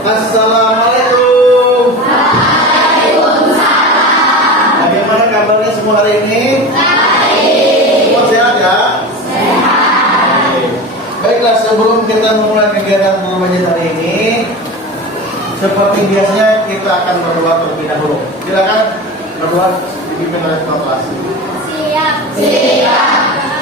Assalamualaikum. Waalaikumsalam. Bagaimana kabarnya semua hari ini? Baik. Semua sehat ya? Sehat. Baiklah, sebelum kita memulai kegiatan mengajar hari ini, seperti biasanya kita akan berdoa terlebih dahulu. Silakan berdoa dipimpin oleh ketua kelas. Siap. Siap.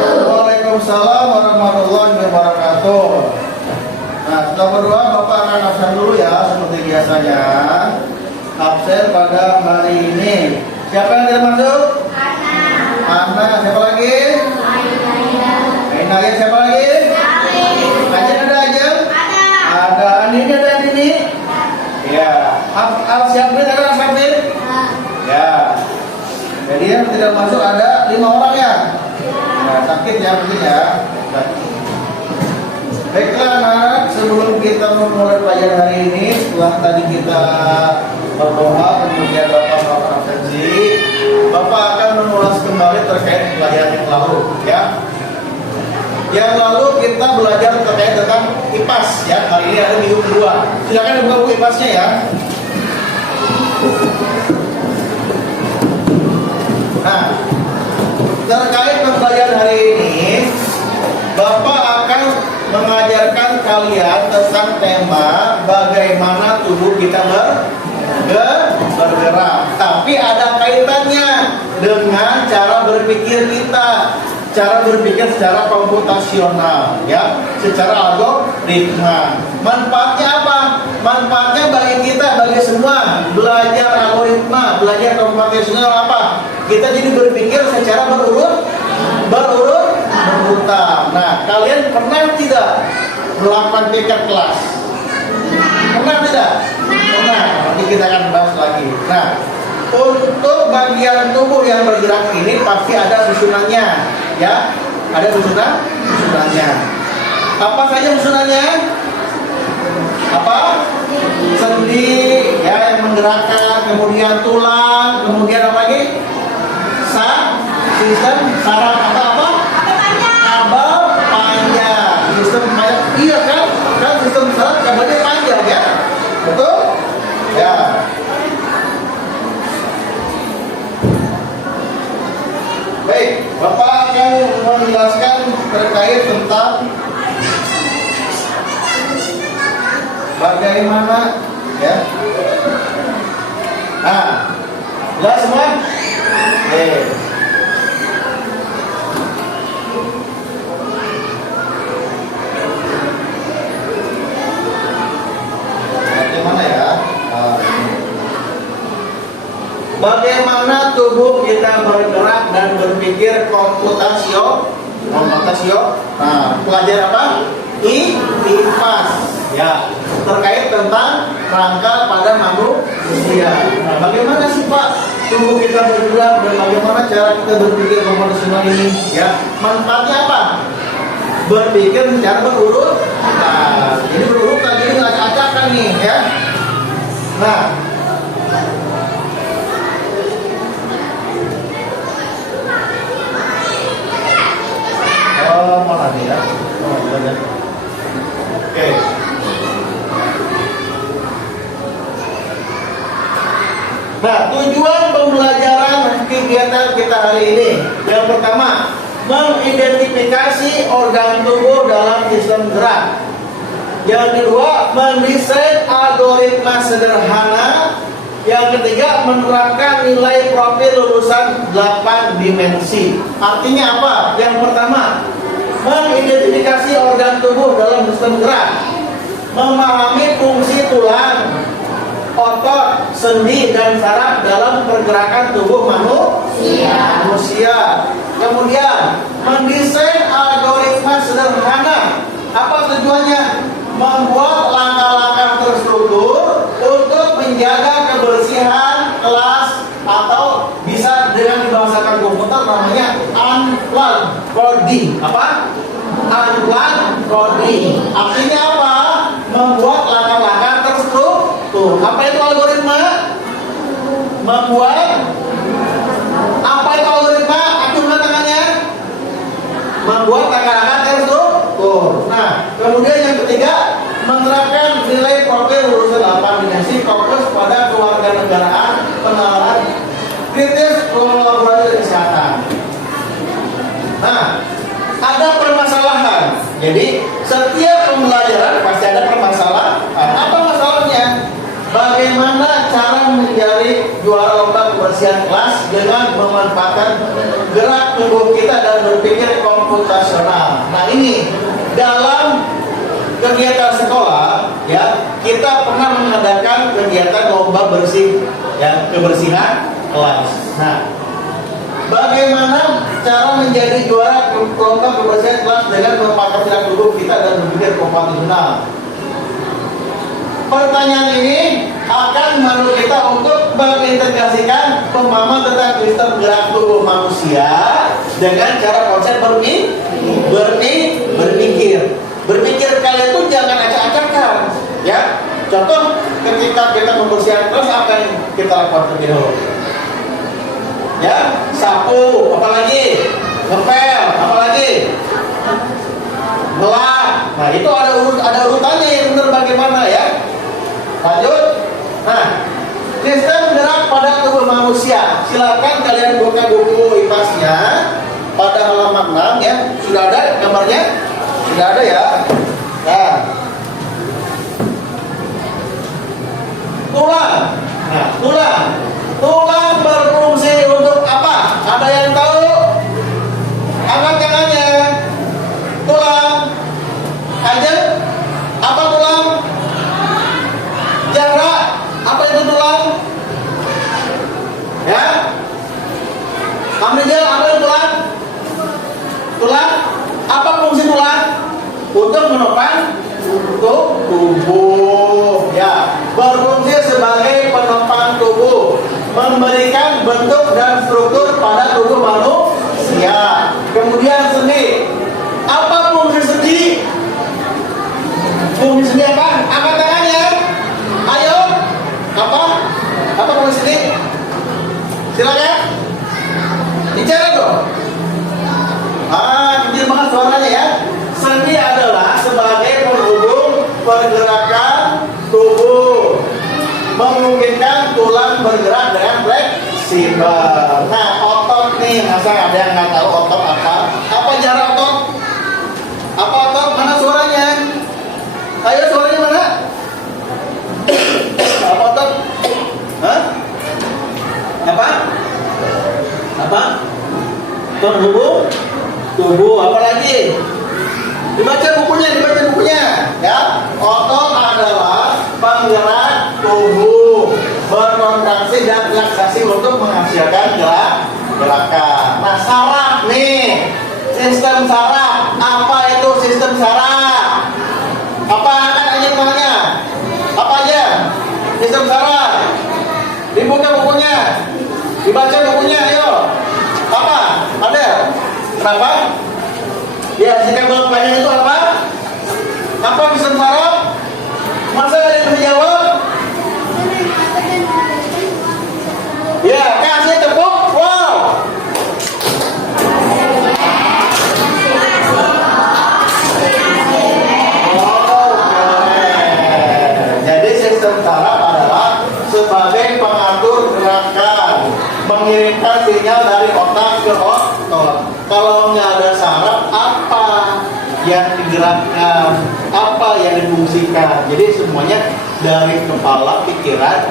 Waalaikumsalam warahmatullahi wabarakatuh. Nah, setelah berdoa, Bapak akan absen dulu ya, seperti biasanya. Absen pada hari ini. Siapa yang tidak masuk? Ana. Siapa lagi? Ainaya. Siapa lagi? Aja ada aja? Ada. Andini ada Andini? Ya. Al Syafrin ada Al Syafrin? Ya. Jadi yang tidak masuk ada 5 orang ya. Nah, sakit ya mungkin ya. Baiklah anak, sebelum kita memulai pelajaran hari ini, setelah tadi kita berdoa kemudian Bapak melakukan absensi, Bapak akan mengulas kembali terkait pelajaran yang lalu ya. Yang lalu kita belajar terkait tentang IPAS ya. Hari ini ada minggu kedua. Silakan dibuka buku IPAS-nya ya. Nah, terkait pembelajaran hari ini, Bapak akan mengajarkan kalian tentang tema bagaimana tubuh kita bergerak. Tapi ada kaitannya dengan cara berpikir kita, cara berpikir secara komputasional, ya, secara algoritma. Manfaatnya apa? Manfaatnya bagi kita, bagi semua belajar algoritma, belajar komputasional apa? Kita jadi berpikir secara berurutan. Nah, kalian pernah tidak melakukan piket kelas? Pernah tidak? Pernah. Nanti kita akan bahas lagi. Nah, untuk bagian tubuh yang bergerak ini pasti ada susunannya, ya. Ada susunannya. Apa saja susunannya? Apa? Sendi, ya, yang menggerakkan, kemudian tulang, kemudian apa lagi? Sistem saraf apa? Kabel panjang. Sistem panjang. Iya kan? Kan sistem saraf kabelnya panjang ya. Betul? Ya. Baik, Bapak akan menjelaskan terkait tentang bagaimana ya. Nah, jelas semua? Oke. Bagaimana ya? Bagaimana tubuh kita bergerak dan berpikir komputasio. Nah, pelajar apa? IPAS. Ya, terkait tentang rangka pada manusia. Nah, bagaimana sih Pak tubuh kita bergerak dan bagaimana cara kita berpikir komputasional ini? Ya, manfaatnya apa? Berpikir secara berurutan. Nah, jadi berurutan, jadi acak-acakan nih ya. Nah, mana nih ya? Oke. Nah, tujuan pembelajaran kegiatan kita hari ini, yang pertama, mengidentifikasi organ tubuh dalam sistem gerak. Yang kedua, mendesain algoritma sederhana. Yang ketiga, menerapkan nilai profil lulusan 8 dimensi. Artinya apa? Yang pertama, mengidentifikasi organ tubuh dalam sistem gerak, memahami fungsi tulang, otot, sendi, dan saraf dalam pergerakan tubuh manusia. Kemudian, mendesain algoritma sederhana. Apa tujuannya? Membuat langkah-langkah terstruktur untuk menjaga kebersihan kelas, atau bisa dengan dibahasakan komputer namanya unplugged coding. Apa? Uncoding. Artinya apa? Membuat langkah-langkah terstruktur. Apa itu algoritma? Membuat apa itu algoritma? Acungkan tangannya. Membuat langkah-langkah terstruktur. Nah, kemudian yang ketiga, menerapkan nilai profil lulusan 8 dimensi fokus pada kewarganegaraan, pengenalan kritis, kolaborasi dan kesehatan. Nah, ada permasalahan. Jadi setiap pembelajaran pasti ada permasalahan. Apa masalahnya? Bagaimana cara menjadi juara lomba kebersihan kelas dengan memanfaatkan gerak tubuh kita dan berpikir komputasional. Nah, ini dalam kegiatan sekolah, ya, kita pernah mengadakan kegiatan lomba bersih, ya, kebersihan kelas. Nah, bagaimana cara menjadi juara lomba kebersihan kelas dengan memanfaatkan gerak tubuh kita dan berpikir komputasional? Pertanyaan ini akan membantu kita untuk mengintegrasikan pemahaman tentang sistem gerak tubuh manusia dengan cara konsep berpikir. Berpikir kalian itu jangan acak-acakan, ya. Contoh, ketika kita membersihkan kelas, apa yang kita lakukan terlebih dahulu? Ya, sapu, apalagi ngepel, apalagi ngelap. Nah, itu ada urutannya yang benar bagaimana, ya. Lanjut. Nah, sistem gerak pada tubuh manusia. Silakan kalian buka buku IPAS-nya pada halaman 6, ya. Sudah ada gambarnya? Sudah ada, ya. Nah, tulang. Nah, tulang berfungsi untuk apa? Ada yang tahu? Angkat tangannya. Tulang. Aja. Apa tulang? Jarak. Apa itu tulang? Ya. Ambil apa itu tulang? Tulang. Apa fungsi tulang? Untuk menopang tubuh. Ya. Berfungsi sebagai penopang tubuh, memberikan bentuk dan struktur pada tubuh manusia. Kemudian sendi. Apa fungsi sendi? Fungsi sendi apa? Angkat tangannya. Ayo. Apa fungsi sendi? Silakan. Bicara dong. Kecil banget suaranya, ya. Sendi adalah sebagai penghubung pergerakan tubuh, memungkinkan tulang bergerak dengan fleksibel. Nah, otot nih, masa ada yang nggak tahu otot apa? Apa jarak otot? Apa otot? Mana suaranya? Ayo, suaranya mana? Apa otot? Hah? Apa? Penghubung tubuh. Apa lagi? Dibaca bukunya, ya. Otot adalah penggerak tubuh, berkontraksi dan relaksasi untuk menghasilkan gerakan. Nah, saraf nih, sistem saraf. Apa itu sistem saraf? Apa aja namanya? Apa aja? Sistem saraf. Dibuka bukunya, dibaca bukunya, ayo. Apa? Ada? Kenapa? Ya, jika bertanya itu apa? Apa sistem saraf? Masa ada yang bisa jawab? Ya, kasih tepuk. Wow. Jadi sistem saraf adalah sebagai pengatur gerakan, mengirimkan sinyal dari otak ke otot. Kalau nggak ada saraf, apa yang digerakkan, apa yang difungsikan? Jadi semuanya dari kepala, pikiran,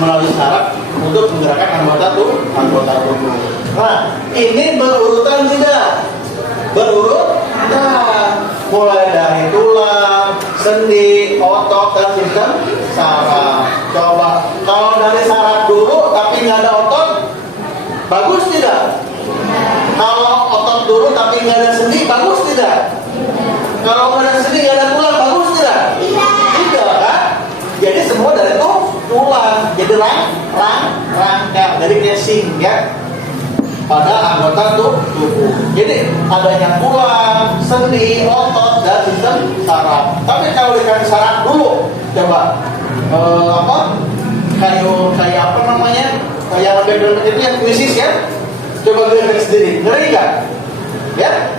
melalui saraf untuk menggerakkan anggota tubuh. Nah, ini berurutan tidak? Berurutan. Mulai dari tulang, sendi, otot, dan sistem saraf. Coba, kalau dari saraf dulu tapi nggak ada otot, bagus tidak? Kalau otot dulu tapi nggak ada sendi, bagus tidak? Kalau nggak ada sendi, nggak ada tulang, bagus tidak? Tidak, kan? Jadi semua dari tulang. Jadi rangka dari casing, ya. pada anggota tubuh. Jadi adanya tulang, sendi, otot, dan sistem saraf. Tapi kalau dikasih saraf dulu, coba kayak apa namanya? Kayak background itu yang krisis ya. Coba lihat sendiri, ngeri nggak? Ya,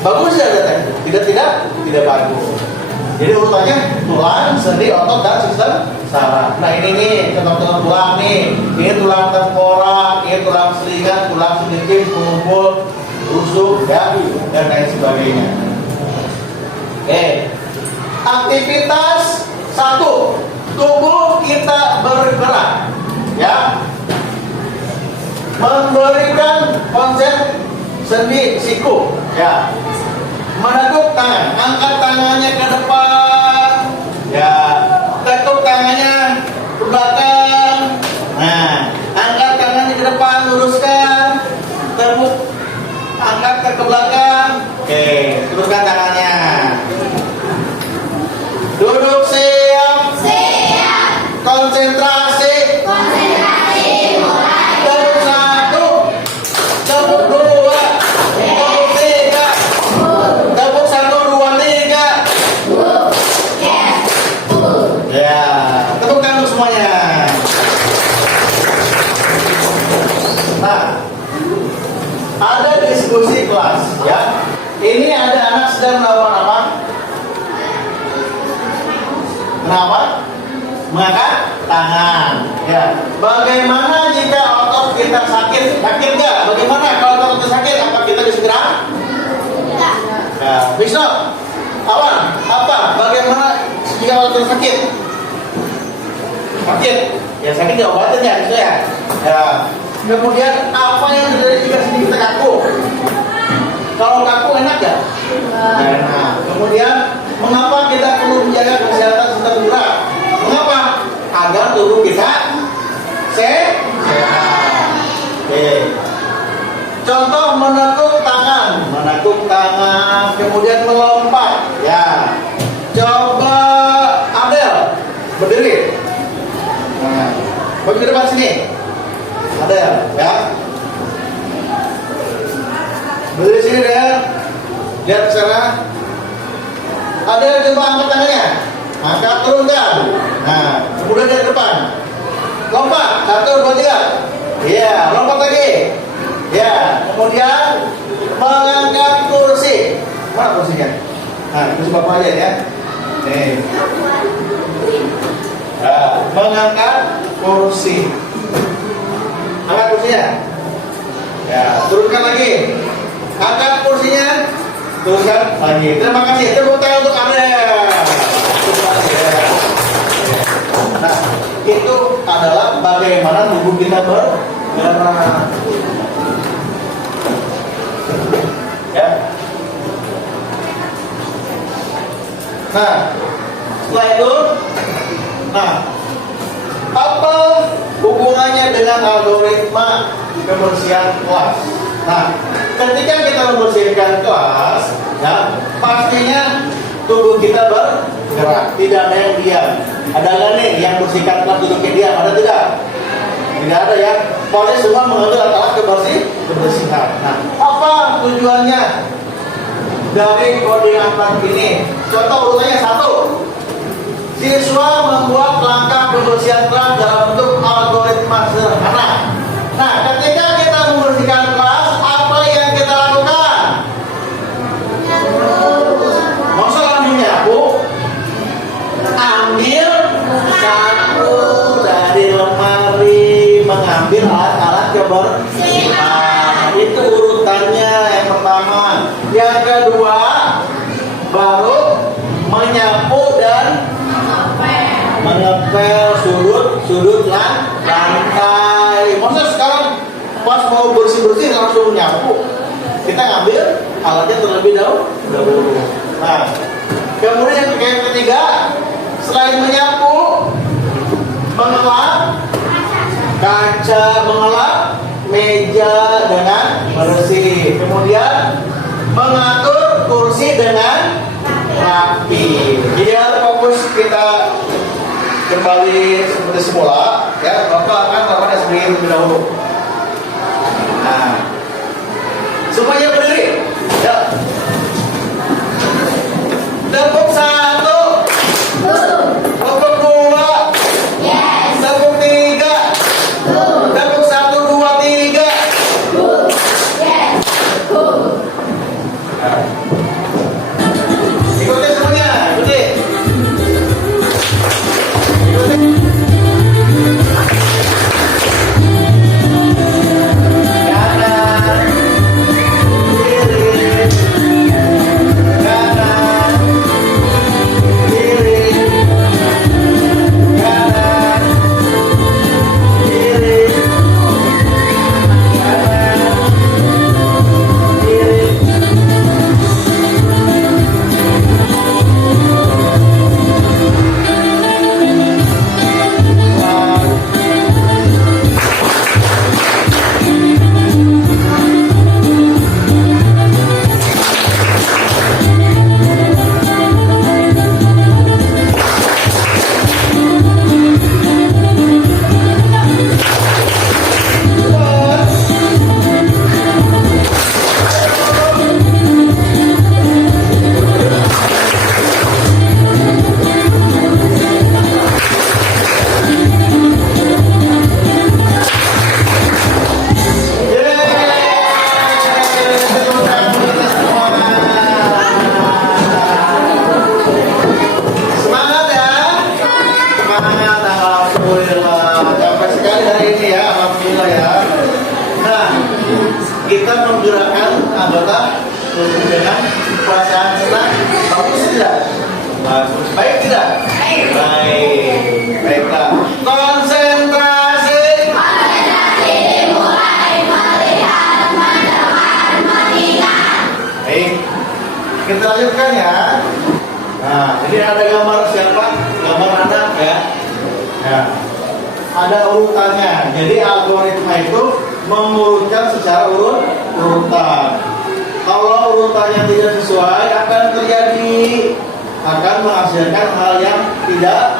bagus ya katanya. Tidak bagus. Jadi urutannya tulang, sendi, otot, dan sistem saraf. Nah ini nih contoh tulang nih. Ini tulang tengkorak, ini tulang selingan, tulang sedikit, pengumpul, rusuk, ya, dan lain sebagainya. Oke. Aktivitas 1, tubuh kita bergerak, ya. Memberikan konsep sendi siku, ya. Meneguk tangan, angkat tangannya ke depan, ya. Tekuk tangannya ke belakang. Nah, angkat tangannya ke depan, luruskan. Tepuk, angkat ke belakang. Oke, luruskan tangannya. Duduk siap. Siap. Konsentrasi. Konsentrasi mulai. Tepuk 1, tepuk 2, tepuk 3, tepuk 1, 2, 3. Ya, tepukkan untuk semuanya. Nah, ada diskusi kelas, ya. Ini ada anak sedang melakukan apa? Kenapa? Mengangkat tangan. Ya. Bagaimana jika otot kita sakit? Sakit nggak? Bagaimana kalau otot kita sakit? Apa kita bisa gerak? Ya. Wisnu, apa? Bagaimana jika otot sakit? Sakit? Ya sakit nggak obatin ya, Wisnu ya. Ya. Kemudian apa yang terjadi jika sendi kita kaku? Kalau kaku enak nggak? Enak. Kemudian mengapa kita perlu menjaga kesehatan serta bergerak? Mengapa? Agar tubuh kita sehat. Oke. Contoh menekuk tangan, kemudian melompat. Ya. Coba Abel berdiri. Nah, bagi ke depan sini. Abel, ya. Berdiri sini deh. Lihat ke sana. Ada coba angkat tangannya. Angkat turunkan. Nah, kemudian dari depan. Lompat. 1, 2, 3. Iya, lompat lagi. Ya, kemudian mengangkat kursi. Mana kursinya? Nah, kursi bapak aja ya. Nih. Nah, mengangkat kursi. Angkat kursinya. Ya, turunkan lagi. Angkat kursinya. Turunkan lagi. Terima kasih. Tepuk tangan untuk Anda. Nah, itu adalah bagaimana tubuh kita bergerak. Ya. Nah, setelah itu, apa hubungannya dengan algoritma kebersihan kelas? Nah, ketika kita membersihkan kelas, ya, pastinya tubuh kita bergerak, tidak ada yang diam. Ada nggak nih yang bersihkan kelas duduknya diam? Ada tidak? Tidak ada ya. Pokoknya semua mengambil alat kebersihan. Nah, apa tujuannya dari coding akbar ini? Contoh urutannya 1. Siswa membuat langkah kebersihan kelas dalam bentuk algoritma sederhana. Nah, ketika kita membersihkan kelas, apa yang kita lakukan? Masa langsung nyapu? Ambil sapu dari lemari, mengambil alat-alat kebersihan. Itu urutannya yang pertama. Yang kedua, baru menyapu dan mengepel sudut lantai. Masa sekarang pas mau bersih-bersih langsung nyapu? Kita ngambil alatnya terlebih dahulu. Nah, kemudian yang ketiga, selain menyapu, mengelap kaca, mengelap meja dengan bersih. Kemudian mengatur kursi dengan rapi. Jadi fokus kita kembali seperti semula, ya. Bapak akan melakukan SBY terlebih dahulu. Nah, Semuanya berdiri. Ya. Tepuk 1. Tepuk 2. Tepuk 3. Tepuk 1, 2, 3. Ikuti semuanya, ikuti. Kanan, kiri, kanan, kiri, kanan, kiri, kanan, kiri. Semangat ya. Semangat, alhamdulillah. Capek sekali hari ini ya, alhamdulillah ya. Nah, kita menggerakkan anggota tubuh dengan perasaan senang. Bagus tidak? Bagus. Baik tidak? Baik. Baiklah. Konsentrasi. Baik. Kita lanjutkan ya. Nah, jadi ada gambar siapa? Gambar anak ya. Nah, ada urutannya. Jadi algoritma itu mengurutkan secara urutan. Kalau urutannya tidak sesuai, akan menghasilkan hal yang tidak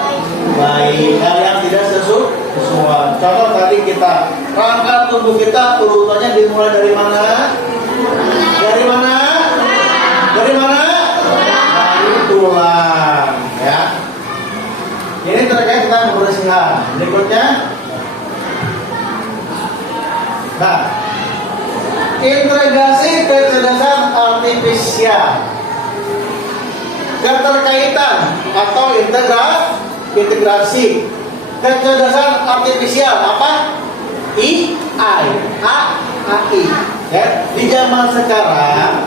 baik, hal yang tidak sesuai. Contoh tadi kita rangka tubuh kita urutannya dimulai dari mana? Dari mana? Dari mana? Dari tulang, ya. Ini terkait dengan kebersihan. Berikutnya, nah, integrasi kecerdasan artifisial. Keterkaitan atau integrasi kecerdasan artifisial apa? AI, ya. Di zaman sekarang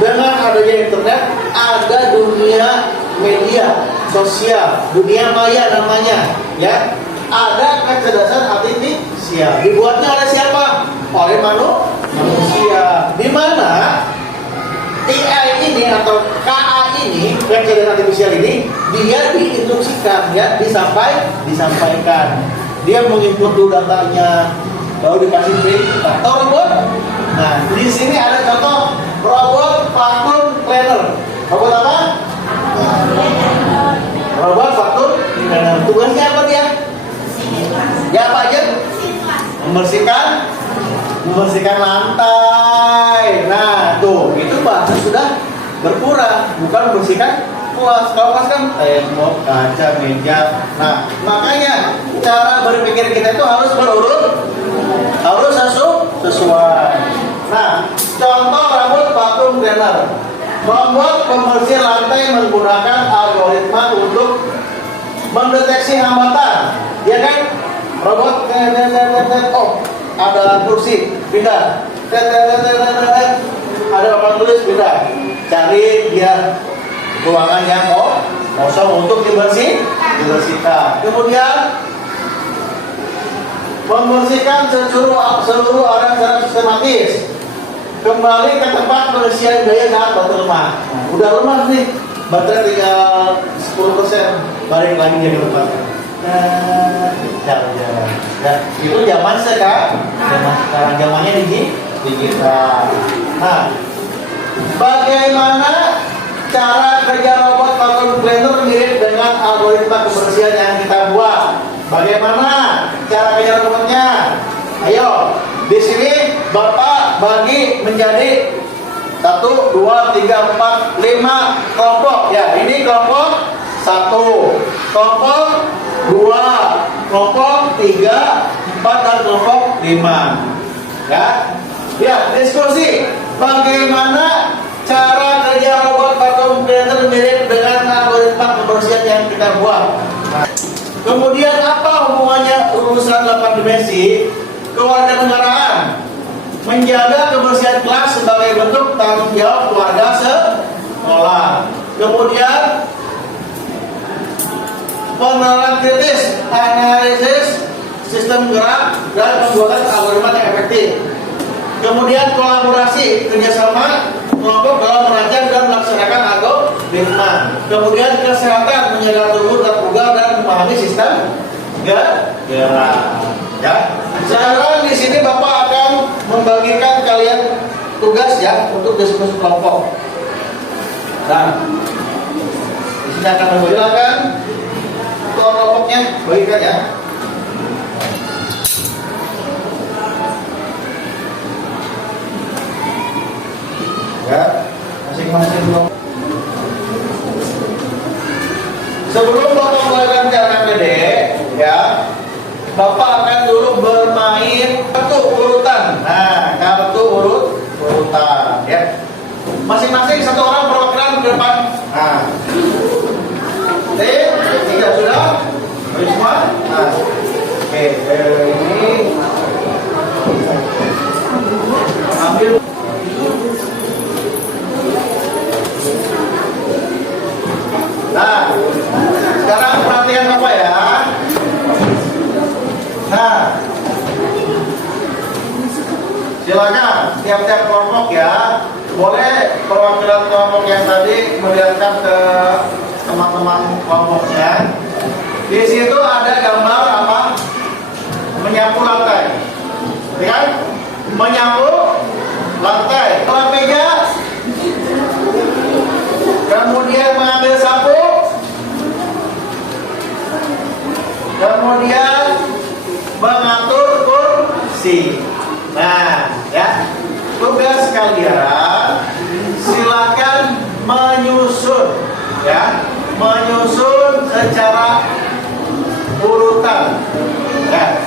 dengan adanya internet ada dunia media sosial, dunia maya namanya, ya. Ada kecerdasan artifisial. Dibuatnya oleh siapa? Oleh manusia. Di mana AI ini atau KA ini, kecerdasan artifisial ini, dia diinstruksikan, ya, disampaikan. Dia menginput dulu datanya, baru dikasih perintah. Atau robot. Nah, di sini ada contoh robot vacuum cleaner. Robot apa? Robot vacuum cleaner. Tugasnya apa dia? Ya apa aja? Membersihkan lantai. Nah, tuh, itu bahasa sudah berkurang, bukan membersihkan kelas. Kalau kelas kan tembok, kaca, meja. Nah, makanya cara berpikir kita itu harus sesuai. Nah, contoh robot vacuum cleaner. Membuat pembersih lantai menggunakan algoritma untuk mendeteksi hambatan, ya kan? Robot oh, ada kursi pindah, ada papan tulis pindah, cari dia ruangan yang kosong untuk dibersihkan. Kemudian membersihkan seluruh area secara sistematis. Kembali ke tempat pengisian daya saat baterai lemah. Nah, udah lemah nih, baterai tinggal 10%, balik lagi dia ke tempatnya. Jalan-jalan. Nah, itu zaman sekarang. Zamannya digital. Nah, bagaimana cara kerja robot vacuum cleaner mirip dengan algoritma kebersihan yang kita buat? Bagaimana cara kerja robotnya? Ayo, di sini Bapak bagi menjadi 1, 2, 3, 4, 5 kelompok. Ya, ini kelompok 1, kelompok 2, kelompok 3, 4 dan kelompok 5. Ya. Ya, diskusi bagaimana cara kerja robot vacuum cleaner mirip dengan algoritma kebersihan yang kita buat. Nah, kemudian apa hubungannya urusan 8 dimensi kewarganegaraan? Menjaga kebersihan kelas sebagai bentuk tanggung jawab keluarga sekolah. Kemudian penerapan kritis, analisis sistem gerak dan pembuatan algoritma yang efektif. Kemudian kolaborasi kerjasama kelompok dalam merancang dan melaksanakan algoritma. Kemudian kesehatan, menjaga tubuh terbuka dan memahami sistem gerak. Ya. Sekarang di sini Bapak akan membagikan kalian tugas ya untuk diskusi kelompok. Nah, di sini akan membagikan kelompoknya, bagikan ya. Ya, masing-masing kelompok. Sebelum Bapak melakukan cara gede, ya, Bapak akan dulu bermain kartu urutan. Nah, kartu urutan, ya. Masing-masing satu orang perwakilan ke depan. Nah, tiga sudah, habis semua. Nah, oke, ini ambil. Nah, sekarang perhatian apa ya? Nah, silakan tiap-tiap kelompok ya, boleh perwakilan kelompok yang tadi melihatkan ke teman-teman kelompoknya. Di situ ada gambar apa? Menyapu lantai, ya kan? Menyapu lantai. Kalau meja, kemudian mengambil sapu, kemudian mengatur kursi. Nah, ya, tugas kalian silakan menyusun, ya, menyusun secara urutan. Ya,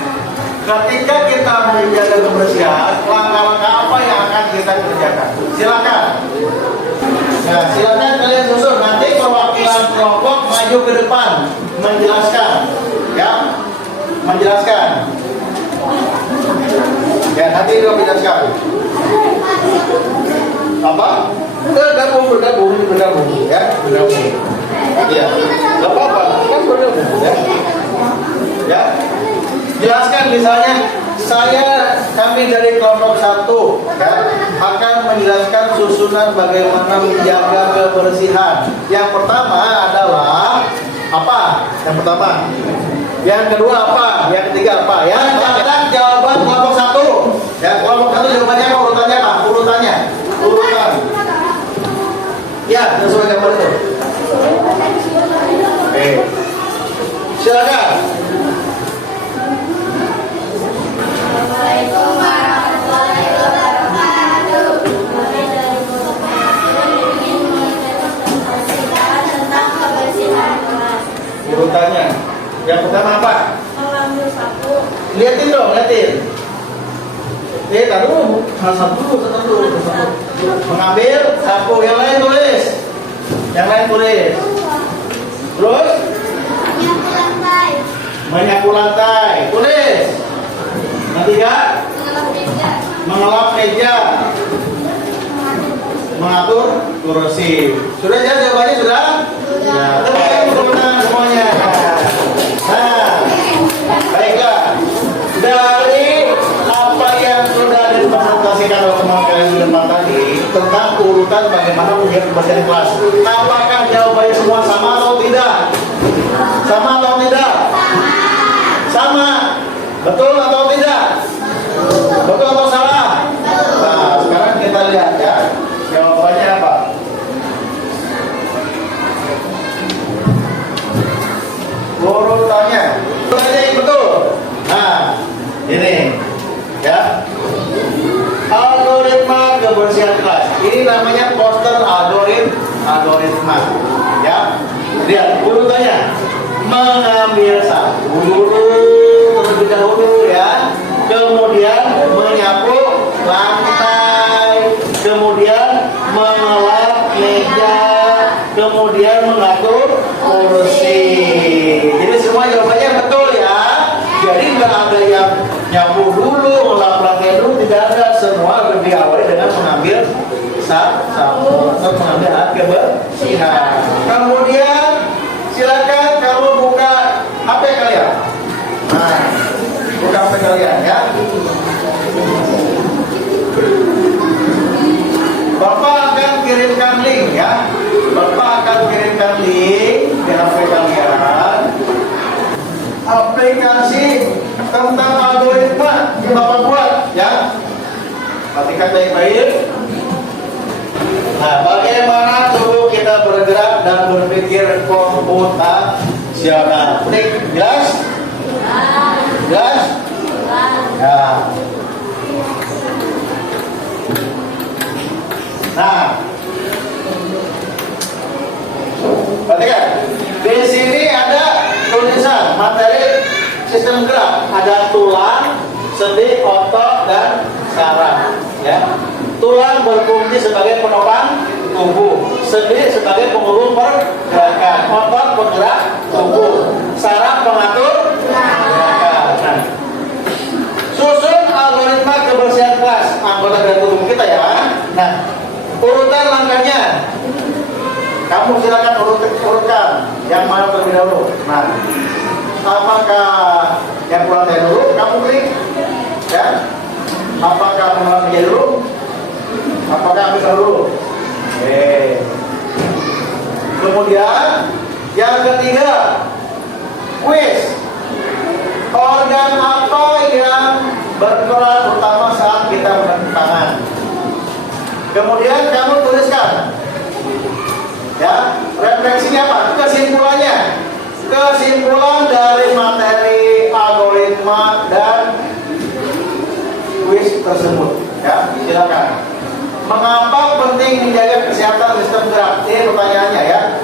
ketika kita menjaga kebersihan, langkah-langkah apa yang akan kita kerjakan? Silakan. Nah, silakan kalian susun. Nanti perwakilan kelompok maju ke depan menjelaskan, ya, menjelaskan. Ya, nanti dia menjelaskan. Apa? Bergabung, ya, bergabung. Ya, nggak apa-apa, kan bergabung, ya. Ya, jelaskan misalnya. Kami dari kelompok 1 ya, akan menjelaskan susunan bagaimana menjaga kebersihan. Yang pertama adalah apa? Yang pertama. Yang kedua apa? Yang ketiga apa? Yang keempat jawaban kelompok 1. Ya, kelompok 1 jawabannya apa? Urutannya apa? Urutan. Ya, sesuai gambar itu. Oke. Silakan. Assalamualaikum warahmatullahi wabarakatuh. Mulai dari tentang kebersihan kelas. Urutannya. Yang pertama apa? Mengambil sapu. Liatin dong, liatin. Taruh satu. Mengambil sapu, yang lain tulis. Terus menyapu lantai, tulis. Yang ketiga, mengelap meja, mengatur kursi. Sudah ya jawabannya sudah? Ya, tepuk tangan semuanya. Nah, baiklah. Dari apa yang sudah dipresentasikan oleh teman kalian di depan tadi tentang urutan bagaimana menjaga kebersihan kelas, apakah jawabannya semua sama atau tidak? Sama atau tidak? Sama. Betul atau tidak? Betul atau salah? Nah, sekarang kita lihat ya. Jawabannya apa? Urutannya. Urutannya yang betul. Nah, ini ya. Algoritma algoritma. Ya, lihat urutannya. Mengambil sapu dulu terlebih dahulu ya, kemudian menyapu lantai, kemudian mengelap meja, kemudian mengatur kursi. Jadi semua jawabannya betul ya. Jadi nggak ada yang nyapu dulu, ngelap lantai dulu, tidak ada. Semua diawali dengan mengambil sapu atau mengambil alat kebersihan. Kemudian silakan kamu buka HP kalian. Nah, buka HP kalian ya. Bapak akan kirimkan link ya. Bapak akan kirimkan link di HP kalian. Aplikasi tentang algoritma yang Bapak buat ya. Perhatikan baik-baik. Nah, bagaimana dulu kita bergerak dan berpikir komputasional? Klik, jelas? Jelas? Ya. Nah, perhatikan. Di sini ada tulisan materi sistem gerak. Ada tulang, sendi, otot, dan saraf. Ya. Tulang berfungsi sebagai penopang tubuh, sendi sebagai penghubung pergerakan, otot penggerak tubuh, saraf pengatur gerakan. Nah, susun algoritma kebersihan kelas anggota dari tubuh kita ya. Nah, urutan langkahnya, kamu silakan urutkan yang mana terlebih dahulu. Nah, apakah yang pulang dari dulu? Kamu klik, ya. Apakah mengalami meja dulu? Apakah bisa dulu? Kemudian yang ketiga, quiz. Organ apa yang berperan utama saat kita menepuk tangan? Kemudian kamu tuliskan, ya, refleksinya apa? Kesimpulannya. Kesimpulan dari materi algoritma dan quiz tersebut. Ya, silakan. Mengapa penting menjaga kesehatan sistem gerak? Ini pertanyaannya ya.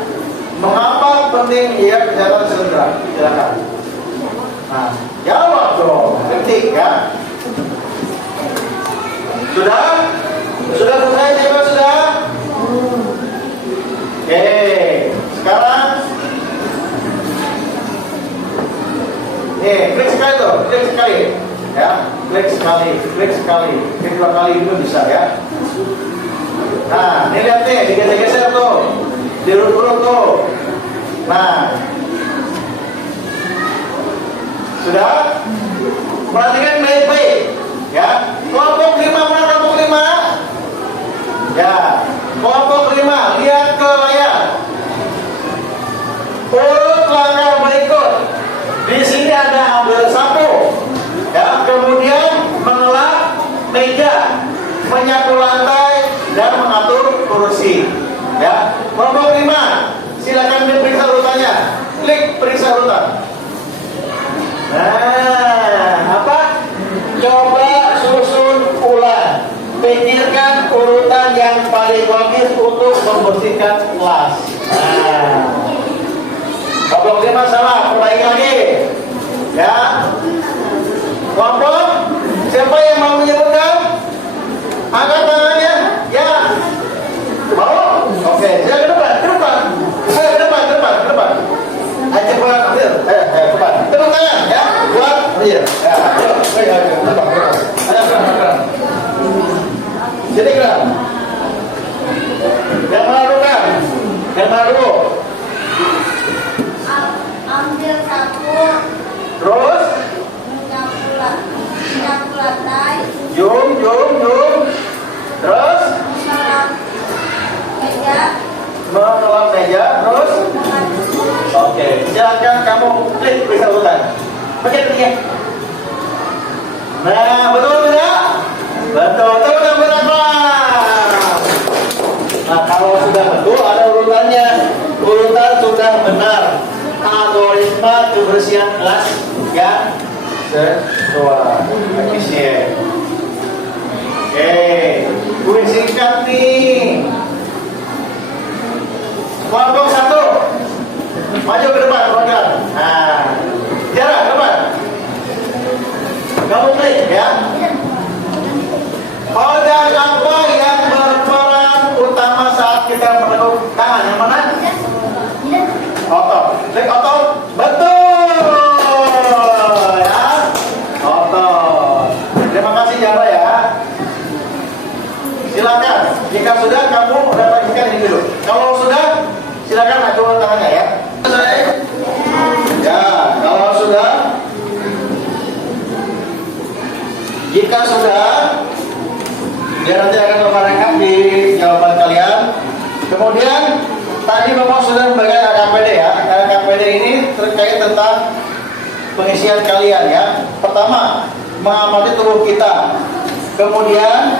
Mengapa penting menjaga kesehatan sistem gerak? Silakan. Nah, jawab dong. Ketik ya. Sudah? Sudah selesai? Coba sudah? Oke. Sekarang nih, klik sekali tuh. Klik sekali. Ya, klik sekali, klik sekali, klik 2 kali itu bisa ya. Nah, ini lihat nih, digeser-geser tuh, diurut-urut tuh. Nah, sudah? Perhatikan baik-baik, ya. Kelompok 5 mana kelompok 5? Ya, kelompok 5 lihat ke layar. Urut langkah berikut. Di sini ada ambil sapu. Ya, kemudian mengelap meja, menyapu lantai, dan mengatur kursi. Ya, kelompok 5, silakan diperiksa urutannya. Klik periksa urutan. Nah, apa? Coba susun ulang. Pikirkan urutan yang paling logis untuk membersihkan kelas. Nah, kelompok 5 salah, perbaiki lagi. Ya. Kelompok, siapa yang mau menyebutkan? Angkat tangannya. Ya. Mau? Oke, saya ke depan, ke depan. Ayo ke depan, ke depan, ke depan. Ayo cepat, ambil. Ke depan. Tepuk tangan, ya. Buat, iya. Ya, ayo, ke depan, ke depan. Ayo, ke depan. Jadi ke depan. Yang mana dulu kan? Yang mana dulu? Ambil sapu. Terus? Menyapu lantai. Jum. Terus? Mengelap meja. Terus? Oke, silakan kamu klik periksa urutan. Pencet ya. Nah, betul tidak? Betul. Tepuk berapa? Nah, kalau sudah betul ada urutannya. Urutan sudah benar. Algoritma kebersihan kelas yang sesuai. Efisien. Oke, kuis singkat nih. Kelompok 1 maju ke depan program. Nah, Tiara ke depan. Kamu klik ya. Organ apa yang berperan utama saat kita meneguk tangan? Yang mana? Otot. Klik otot. Betul ya. Otot. Terima kasih Tiara ya. Silakan. Jika sudah kamu refleksikan ini dulu. Kalau sudah, silakan maju tangannya ya. Selesai? Ya. Kalau sudah, jika sudah, biar nanti akan Bapak rekap di jawaban kalian. Kemudian tadi Bapak sudah memberikan LKPD ya. LKPD ini terkait tentang pengisian kalian ya. Pertama, mengamati tubuh kita. Kemudian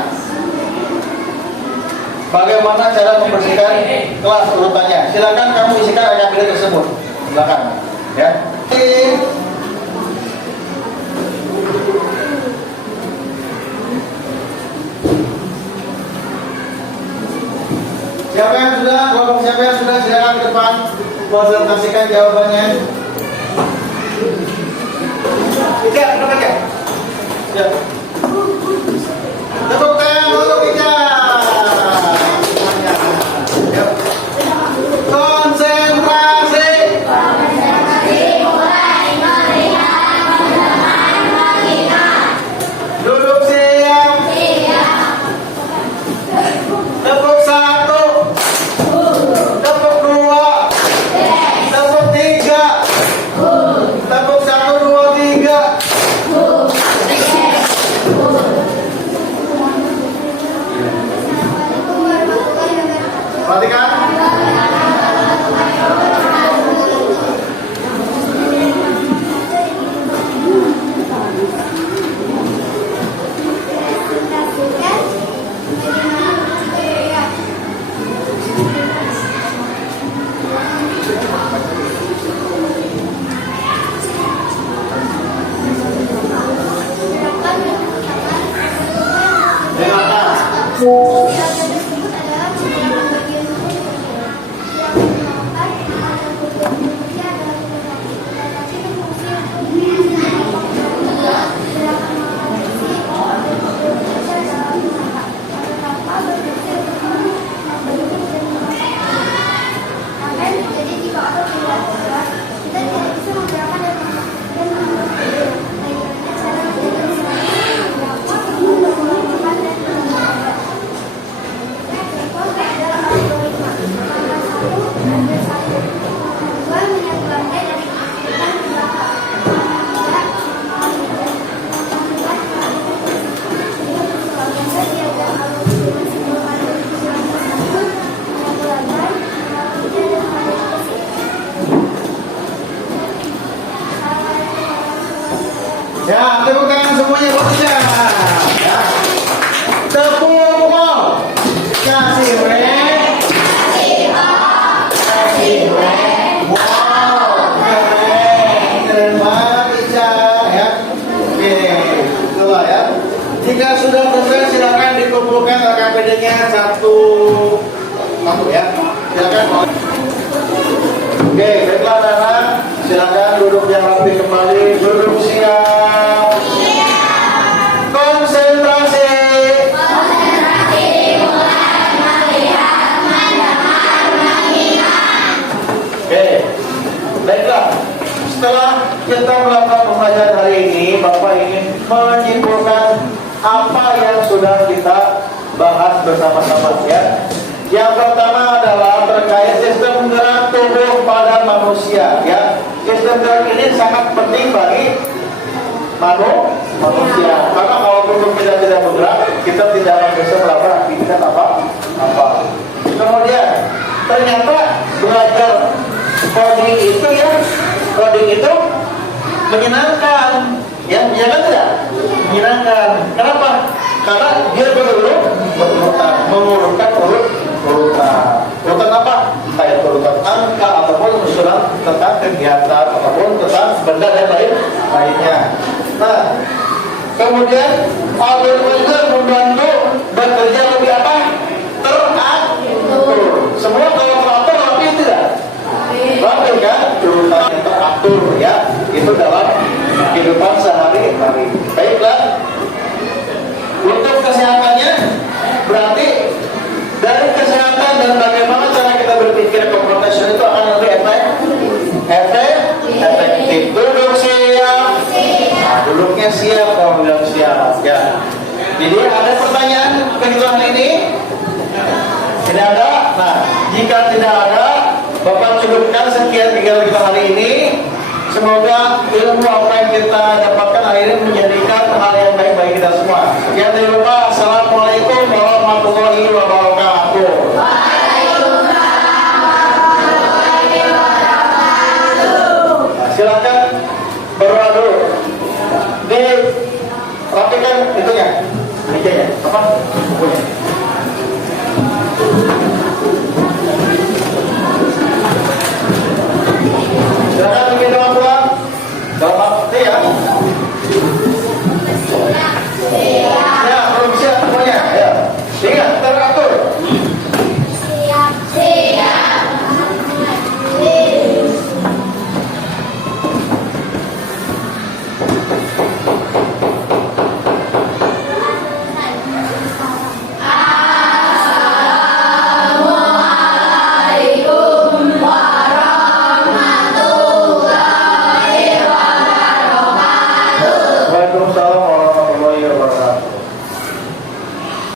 bagaimana cara membersihkan kelas urutannya. Silakan kamu isikan LKPD tersebut. Silakan ya. Siapa yang sudah? Kelompok siapa yang sudah? Silakan ke depan presentasikan jawabannya. Ika, kenapa Ika? Ya. Tepuk tangan untuk Ika. Ya. Konsentrasi. Duduk siap. Tepuk 1. Tepuk 2. Tepuk 3. Tepuk 1, 2, 3. Perhatikan. Ya, tepuk tangan semuanya buat dia. Ya. Tepuk pukul. Kasih rek. Kasih rek. Wow, keren banget Ica ya. Oke, itulah ya. Jika sudah selesai silakan dikumpulkan LKPD-nya satu ya. Silakan. Oke, baiklah anak-anak. Silakan duduk yang rapi kembali. Duduk siap. Konsentrasi. Oke, baiklah. Setelah kita melakukan pembelajaran hari ini, Bapak ingin menyimpulkan apa yang sudah kita bahas bersama-sama ya. Yang pertama adalah terkait sistem gerak tubuh pada manusia ya. Sistem gerak ini sangat penting bagi manusia. Karena kalau tubuh kita tidak bergerak, kita tidak akan bisa melakukan aktivitas apa. Kemudian ternyata belajar coding itu ya, coding itu menyenangkan. Ya, kan tidak? Menyenangkan. Kenapa? Karena dia berurutan, mengurutkan urutan. Urutan apa? Kayak urutan angka ataupun usulan tentang kegiatan ataupun tentang benda dan lainnya. Nah, kemudian algoritma juga membantu bekerja lebih apa? Teratur. Semua kalau teratur rapi tidak? Jadi ada pertanyaan kehidupan ini? Tidak ada? Nah, jika tidak ada, Bapak cukupkan sekian kegiatan kita hari ini. Semoga ilmu apa yang kita dapatkan hari ini menjadikan hal yang baik bagi kita semua. Sekian dari Bapak. Assalamualaikum warahmatullahi wabarakatuh.